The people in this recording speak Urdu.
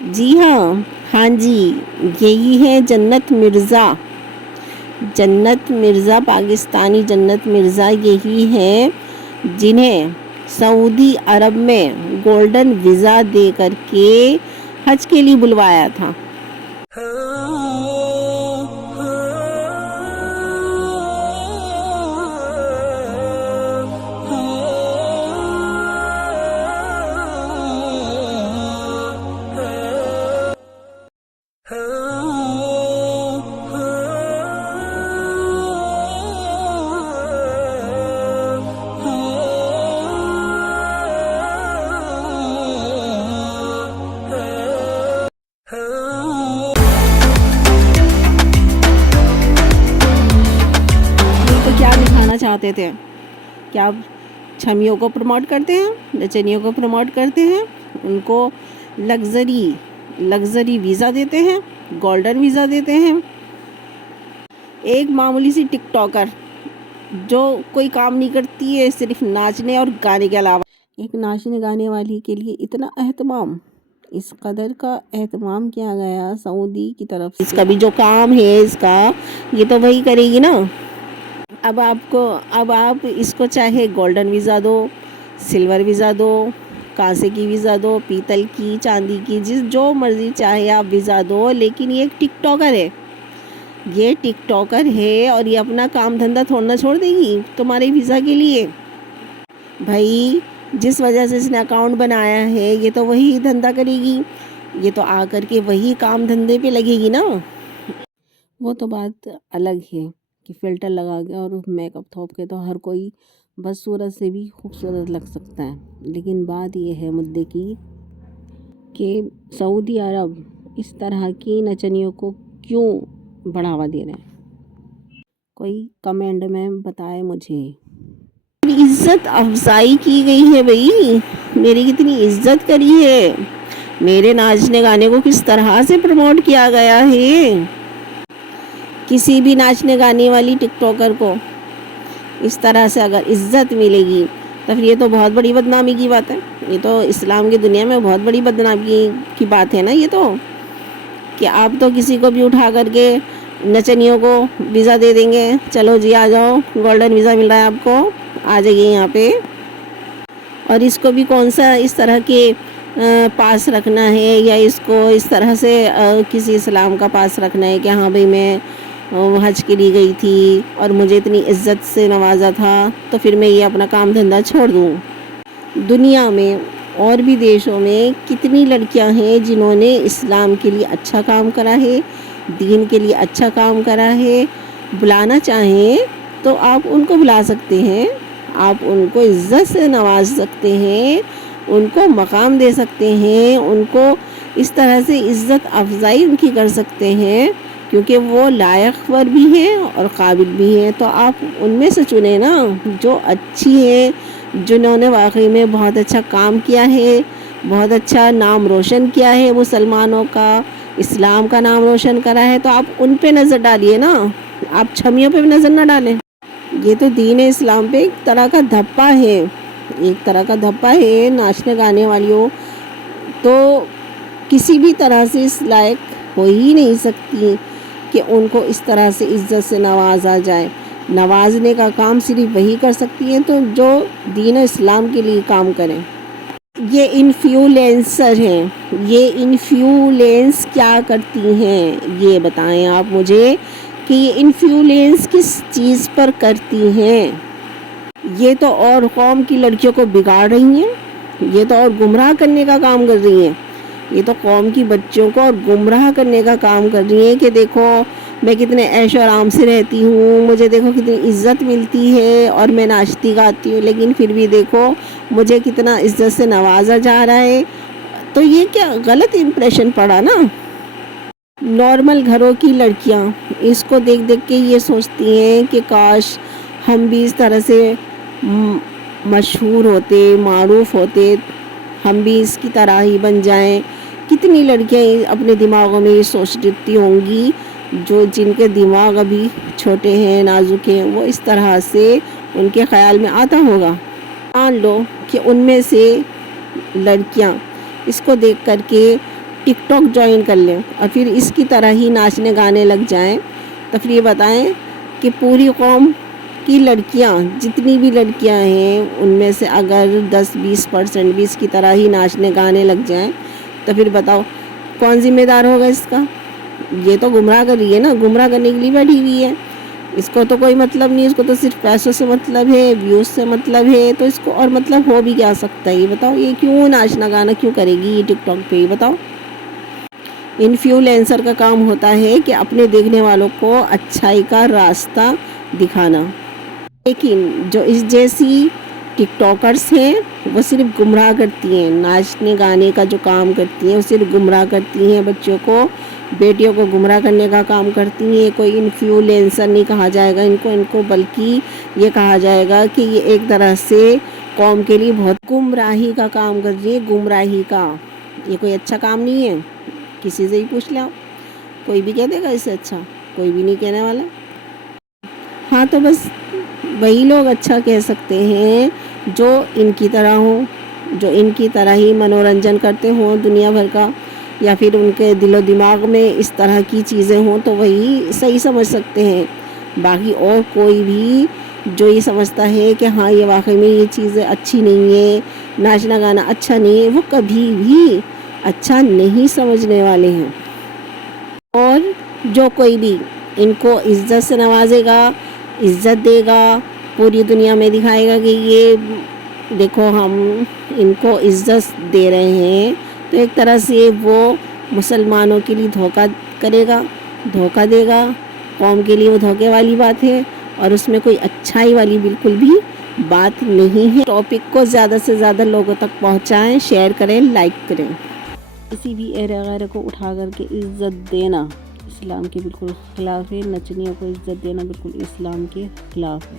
جی ہاں، ہاں جی، یہی ہے جنت مرزا۔ جنت مرزا، پاکستانی جنت مرزا یہی ہیں جنہیں سعودی عرب میں گولڈن ویزا دے کر کے حج کے لیے بلوایا تھا۔ کیا دکھانا چاہتے تھے کہ آپ چھمیوں کو پروموٹ کرتے ہیں، نچنیوں کو پروموٹ کرتے ہیں، ان کو لگزری ویزا دیتے ہیں، گولڈن ویزا دیتے ہیں۔ ایک معمولی سی ٹک ٹاکر جو کوئی کام نہیں کرتی ہے صرف ناچنے اور گانے کے علاوہ، ایک ناچنے گانے والی کے لیے اتنا اہتمام، اس قدر کا اہتمام کیا گیا سعودی کی طرف سے۔ اس کا بھی جو کام ہے اس کا، یہ تو وہی کرے گی نا۔ اب آپ اس کو چاہے گولڈن ویزا دو، سلور ویزا دو، کانسے کی ویزا دو، پیتل کی، چاندی کی، جو مرضی چاہے آپ ویزا دو، لیکن یہ ایک ٹک ٹاکر ہے، یہ ٹک ٹاکر ہے اور یہ اپنا کام دھندہ تھوڑنا چھوڑ دے گی تمہارے ویزا کے لیے۔ بھائی جس وجہ سے اس نے اکاؤنٹ بنایا ہے یہ تو وہی دھندہ کرے گی، یہ تو آ کر کے وہی کام دھندے پہ لگے گی نا۔ وہ تو بات الگ ہے کہ فلٹر لگا کے اور میک اپ تھوپ کے تو ہر کوئی بدصورت سے بھی خوبصورت لگ سکتا ہے، لیکن بات یہ ہے مدعے کی کہ سعودی عرب اس طرح کی نچنیوں کو کیوں بڑھاوا دے رہے ہیں؟ کوئی کمنٹ میں بتائے مجھے۔ عزت افزائی کی گئی ہے بھائی، میری کتنی عزت کری ہے، میرے ناچنے گانے کو کس طرح سے پروموٹ کیا گیا ہے۔ کسی بھی ناچنے گانے والی ٹک ٹاکر کو اس طرح سے اگر عزت ملے گی تو پھر یہ تو بہت بڑی بدنامی کی بات ہے، یہ تو اسلام کی دنیا میں بہت بڑی بدنامی کی بات ہے نا یہ تو، کہ آپ تو کسی کو بھی اٹھا کر کے نچنیوں کو ویزا دے دیں گے، چلو جی آ جاؤ، گولڈن ویزا مل رہا ہے آپ کو، آ جائیے یہاں پہ۔ اور اس کو بھی کون سا اس طرح کے پاس رکھنا ہے، یا اس کو اس طرح سے کسی اسلام کا پاس رکھنا ہے کہ ہاں بھائی میں حج کے لیے گئی تھی اور مجھے اتنی عزت سے نوازا تھا تو پھر میں یہ اپنا کام دھندہ چھوڑ دوں۔ دنیا میں اور بھی دیشوں میں کتنی لڑکیاں ہیں جنہوں نے اسلام کے لیے اچھا کام کرا ہے، دین کے لیے اچھا کام کرا ہے۔ بلانا چاہیں تو آپ ان کو بلا سکتے ہیں، آپ ان کو عزت سے نواز سکتے ہیں، ان کو مقام دے سکتے ہیں، ان کو اس طرح سے عزت افزائی ان کی کر سکتے ہیں، کیونکہ وہ لائق ور بھی ہیں اور قابل بھی ہیں۔ تو آپ ان میں سے چنیں نا جو اچھی ہیں، جنہوں نے واقعی میں بہت اچھا کام کیا ہے، بہت اچھا نام روشن کیا ہے مسلمانوں کا، اسلام کا نام روشن کرا ہے، تو آپ ان پہ نظر ڈالیے نا، آپ چھمیوں پہ بھی نظر نہ ڈالیں۔ یہ تو دین اسلام پہ ایک طرح کا دھپا ہے، ایک طرح کا دھپا ہے ناچنے گانے والیوں، تو کسی بھی طرح سے اس لائق ہو ہی نہیں سکتی کہ ان کو اس طرح سے عزت سے نوازا جائے۔ نوازنے کا کام صرف وہی کر سکتی ہیں تو جو دین اسلام کے لیے کام کریں۔ یہ انفلوئنسر ہیں، یہ انفلوئنس کیا کرتی ہیں یہ بتائیں آپ مجھے کہ یہ انفلوئنس کس چیز پر کرتی ہیں؟ یہ تو اور قوم کی لڑکیوں کو بگاڑ رہی ہیں، یہ تو اور گمراہ کرنے کا کام کر رہی ہیں، یہ تو قوم کی بچوں کو اور گمراہ کرنے کا کام کر رہی ہیں کہ دیکھو میں کتنے عیش و آرام سے رہتی ہوں، مجھے دیکھو کتنی عزت ملتی ہے اور میں ناچتی گاتی ہوں، لیکن پھر بھی دیکھو مجھے کتنا عزت سے نوازا جا رہا ہے۔ تو یہ کیا غلط امپریشن پڑا نا۔ نارمل گھروں کی لڑکیاں اس کو دیکھ دیکھ کے یہ سوچتی ہیں کہ کاش ہم بھی اس طرح سے مشہور ہوتے، معروف ہوتے، ہم بھی اس کی طرح ہی بن جائیں۔ کتنی لڑکیاں اپنے دماغوں میں یہ سوچ رہتی ہوں گی، جو جن کے دماغ ابھی چھوٹے ہیں، نازک ہیں، وہ اس طرح سے ان کے خیال میں آتا ہوگا۔ مان لو کہ ان میں سے لڑکیاں اس کو دیکھ کر کے ٹک ٹاک جوائن کر لیں اور پھر اس کی طرح ہی ناچنے گانے لگ جائیں، تو پھر یہ بتائیں کہ پوری قوم کی لڑکیاں، جتنی بھی لڑکیاں ہیں ان میں سے اگر 10-20% بھی اس کی طرح ہی ناچنے گانے لگ جائیں تو پھر بتاؤ کون ذمہ دار ہوگا اس کا؟ یہ تو گمراہ کر رہی ہے نا، گمراہ کرنے کے لیے بیٹھی ہوئی ہے. اس کو تو کوئی مطلب نہیں، اس کو تو صرف پیسوں سے مطلب ہے، ویوز سے مطلب ہے. تو اس کو اور مطلب ہو بھی کیا سکتا ہے یہ بتاؤ؟ یہ کیوں ناچنا گانا کیوں کرے گی یہ ٹک ٹاک پہ؟ یہ بتاؤ. انفلوئنسر کا کام ہوتا ہے کہ اپنے دیکھنے والوں کو اچھائی کا راستہ دکھانا، لیکن جو اس جیسی ٹک ٹاکرز ہیں وہ صرف گمراہ کرتی ہیں. ناچنے گانے کا جو کام کرتی ہیں وہ صرف گمراہ کرتی ہیں، بچوں کو، بیٹیوں کو گمراہ کرنے کا کام کرتی ہیں. کوئی انفلوئنسر نہیں کہا جائے گا ان کو بلکہ یہ کہا جائے گا کہ یہ ایک طرح سے قوم کے لیے بہت گمراہی کا کام کر رہی ہے. گمراہی کا یہ کوئی اچھا کام نہیں ہے. کسی سے ہی پوچھ لو، کوئی بھی کہہ دے گا اسے اچھا؟ کوئی بھی نہیں کہنے والا. ہاں تو بس وہی لوگ اچھا کہہ سکتے ہیں جو ان کی طرح ہوں، جو ان کی طرح ہی منورنجن کرتے ہوں دنیا بھر کا، یا پھر ان کے دل و دماغ میں اس طرح کی چیزیں ہوں تو وہی صحیح سمجھ سکتے ہیں. باقی اور کوئی بھی جو یہ سمجھتا ہے کہ ہاں یہ واقعی میں یہ چیزیں اچھی نہیں ہے، ناچنا گانا اچھا نہیں ہے، وہ کبھی بھی اچھا نہیں سمجھنے والے ہیں. اور جو کوئی بھی ان کو عزت سے نوازے گا، عزت دے گا، پوری دنیا میں دکھائے گا کہ یہ دیکھو ہم ان کو عزت دے رہے ہیں، تو ایک طرح سے وہ مسلمانوں کے لیے دھوکہ کرے گا، دھوکہ دے گا. قوم کے لیے وہ دھوکے والی بات ہے اور اس میں کوئی اچھائی والی بالکل بھی بات نہیں ہے. ٹاپک کو زیادہ سے زیادہ لوگوں تک پہنچائیں، شیئر کریں، لائک کریں. کسی بھی ایرے غیرے کو اٹھا کر کے عزت دینا اسلام کے بالکل خلاف ہے. نچنیوں کو عزت دینا بالکل اسلام کے خلاف ہے.